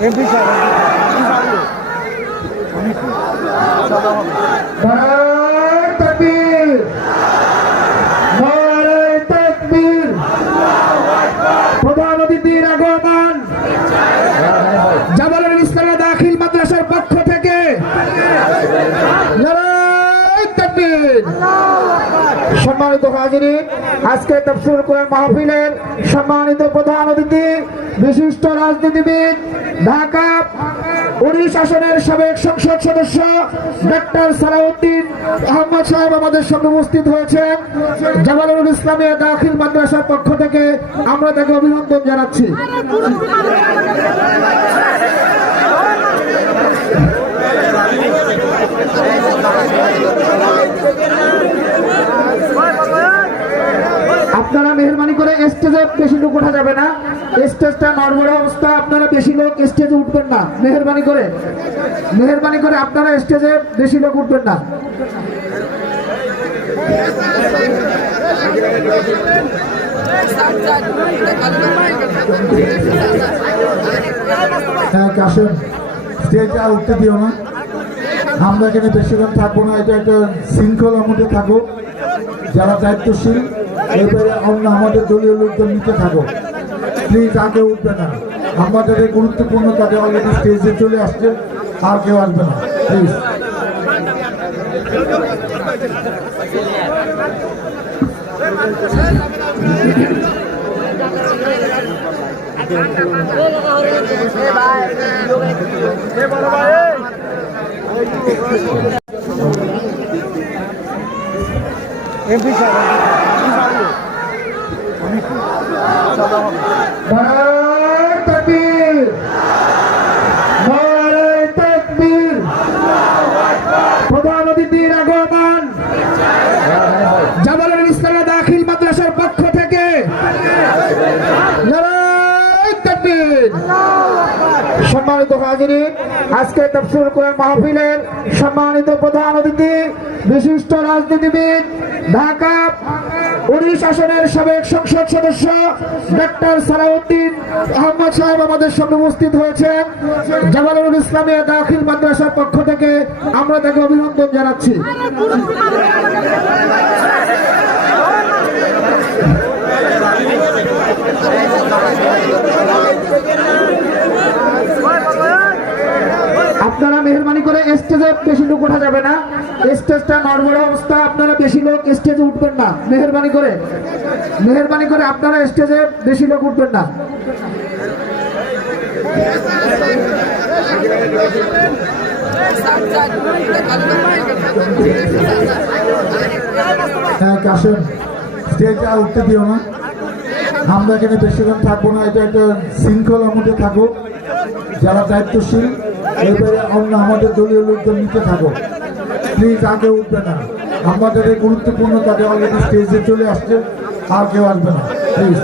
MP তাকবীর প্রধান অতিথির আগমন জামালুল ইসলাম দাখিল মাদ্রাসার পক্ষ থেকে নারায়ণ তাকবীর সম্মানিত হাজিরি, আজকে তফসিল কোরআন মাহফিলের সম্মানিত প্রধান অতিথি, বিশিষ্ট রাজনীতিবিদ, ঢাকা উনিশ আসনের সাবেক সংসদ সদস্য ডক্টর সালাউদ্দিন আহমদ সাহেব আমাদের সঙ্গে উপস্থিত হয়েছেন। জামালুল ইসলামিয়া দাখিল মাদ্রাসার পক্ষ থেকে আমরা তাকে অভিনন্দন জানাচ্ছি আপনারা মেহরবানি করে স্টেজে বেশি লোক ওঠা যাবে না। স্টেজটা নড়বড় অবস্থা, আপনারা বেশি লোক স্টেজে উঠবেন না। মেহরবানি করে। মেহরবানি করে আপনারা স্টেজে বেশি লোক উঠবেন না। হ্যাঁ কাশেম স্টেজে উঠতে দিও না। আমরা এখানে বেশিক্ষণ থাকব না, এটা একটা শৃঙ্খলার মধ্যে থাকো যারা দায়িত্বশীল, এবারে অন্য আমাদের দলীয় লোকদের নিতে থাকো প্লিজ আগে উঠবে না। আমাদের এই গুরুত্বপূর্ণ কাজে অলরেডি স্টেজে চলে আসছে, আর কেউ আসবে না। Please MP Empieza. সম্মানিত হাজিরি আজকে তফসিল কোরআন মাহফিলের সম্মানিত প্রধান অতিথি, বিশিষ্ট রাজনীতিবিদ, ঢাকা উনিশ আসনের সাবেক সংসদ সদস্য ডক্টর সালাউদ্দিন আহমদ সাহেব আমাদের সঙ্গে উপস্থিত হয়েছেন। জামালুল ইসলামিয়া দাখিল মাদ্রাসার পক্ষ থেকে আমরা তাকে অভিনন্দন জানাচ্ছি। আপনারা মেহরবানি করে স্টেজে বেশি লোক ওঠা যাবে না। স্টেজটা নড়বড় অবস্থা, আপনারা বেশি লোক স্টেজে উঠবেন না। মেহরবানি করে। মেহরবানি করে আপনারা স্টেজে বেশি লোক উঠবেন না। হ্যাঁ কাশেম স্টেজে উঠতে দিও না। আমরা এখানে বেশিক্ষণ থাকব না, এটা একটা শৃঙ্খলার মধ্যে থাকুক। যারা দায়িত্বশীল এবারে অন্য আমাদের দলীয় লোকদের নিতে থাকো। প্লিজ আগে উঠবে না। আমাদের এই গুরুত্বপূর্ণ কাজে অলরেডি স্টেজে চলে আসছে আর কেউ আসবে না। প্লিজ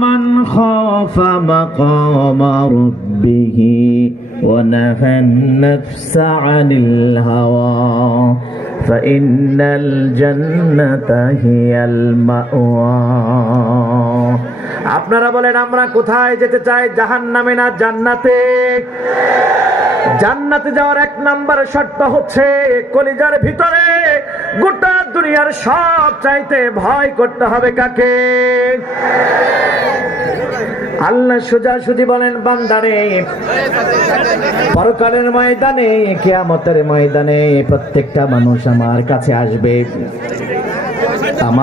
من خاف مقام ربه ونهى النفس عن الهوى فإن الجنة هي المأوى আপনারা বলেন আমরা কোথায় যেতে চাই জাহান নামে না জান্নাতে জান্নাতে যাওয়ার এক নাম্বার শর্ত হচ্ছে কলিজার ভিতরে গোটা দুনিয়ার সব চাইতে ভয় করতে হবে কাকে আল্লাহ সোজা সোজাসুজি বলেন, বান্দারে, পরকালের ময়দানে, কেয়ামতের ময়দানে প্রত্যেকটা মানুষ আমার কাছে আসবে। আমার